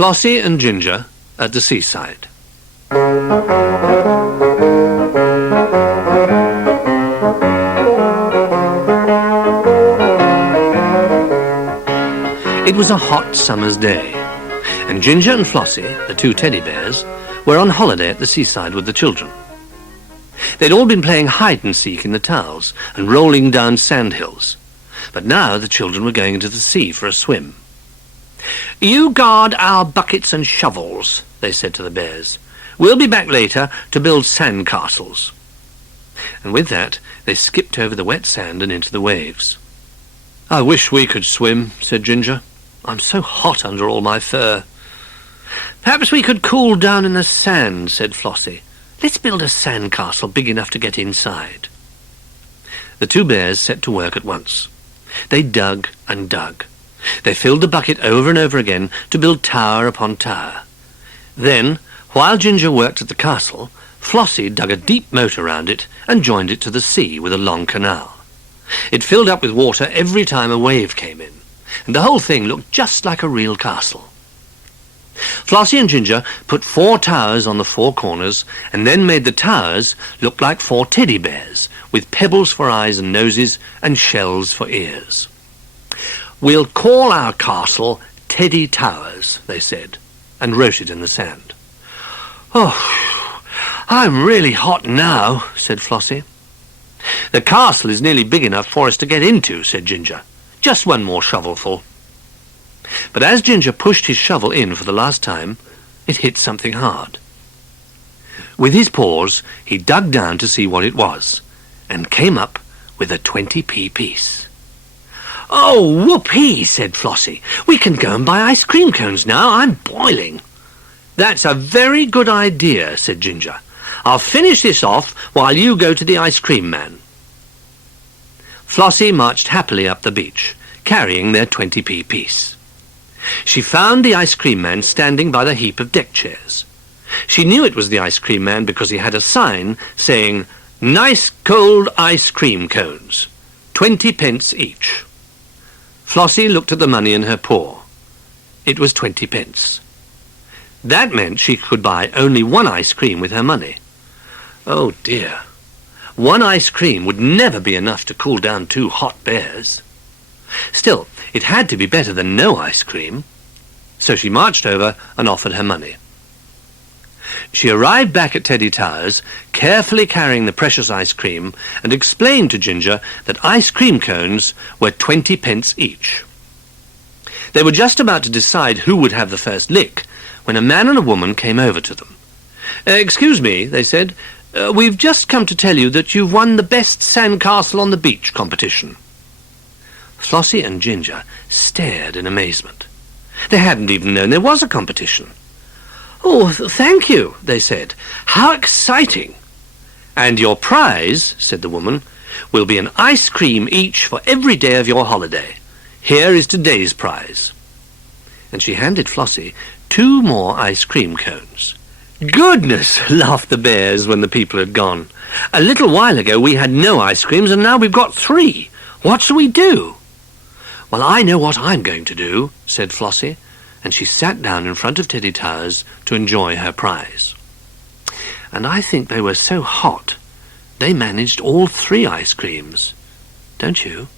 Flossie and Ginger at the seaside. It was a hot summer's day, and Ginger and Flossie, the two teddy bears, were on holiday at the seaside with the children. They'd all been playing hide-and-seek in the towels and rolling down sand hills, but now the children were going into the sea for a swim. "You guard our buckets and shovels," they said to the bears. "We'll be back later to build sand castles." And with that, they skipped over the wet sand and into the waves. "I wish we could swim," said Ginger. "I'm so hot under all my fur." "Perhaps we could cool down in the sand," said Flossie. "Let's build a sand castle big enough to get inside." The two bears set to work at once. They dug and dug. They filled the bucket over and over again to build tower upon tower. Then, while Ginger worked at the castle, Flossie dug a deep moat around it and joined it to the sea with a long canal. It filled up with water every time a wave came in, and the whole thing looked just like a real castle. Flossie and Ginger put 4 towers on the 4 corners and then made the towers look like 4 teddy bears, with pebbles for eyes and noses and shells for ears. "We'll call our castle Teddy Towers," they said, and wrote it in the sand. "Oh, I'm really hot now," said Flossie. "The castle is nearly big enough for us to get into," said Ginger. "Just one more shovelful." But as Ginger pushed his shovel in for the last time, it hit something hard. With his paws, he dug down to see what it was, and came up with a 20p piece. "Oh, whoopee," said Flossie. "We can go and buy ice cream cones now. I'm boiling." "That's a very good idea," said Ginger. "I'll finish this off while you go to the ice cream man." Flossie marched happily up the beach, carrying their 20p piece. She found the ice cream man standing by the heap of deck chairs. She knew it was the ice cream man because he had a sign saying, "Nice cold ice cream cones, 20 pence each." Flossie looked at the money in her paw. It was 20 pence. That meant she could buy only 1 ice cream with her money. Oh dear, 1 ice cream would never be enough to cool down 2 hot bears. Still, it had to be better than no ice cream, so she marched over and offered her money. She arrived back at Teddy Towers, carefully carrying the precious ice cream, and explained to Ginger that ice cream cones were 20 pence each. They were just about to decide who would have the first lick when a man and a woman came over to them. "Excuse me," they said, "we've just come to tell you that you've won the best sandcastle on the beach competition." Flossie and Ginger stared in amazement. They hadn't even known there was a competition. "Oh, thank you," they said. "How exciting!" "And your prize," said the woman, "will be an ice cream each for every day of your holiday. Here is today's prize." And she handed Flossie 2 more ice cream cones. "Goodness," laughed the bears when the people had gone. "A little while ago we had no ice creams, and now we've got 3. What shall we do?" "Well, I know what I'm going to do," said Flossie, and she sat down in front of Teddy Towers to enjoy her prize. And I think they were so hot, they managed all 3 ice creams. Don't you?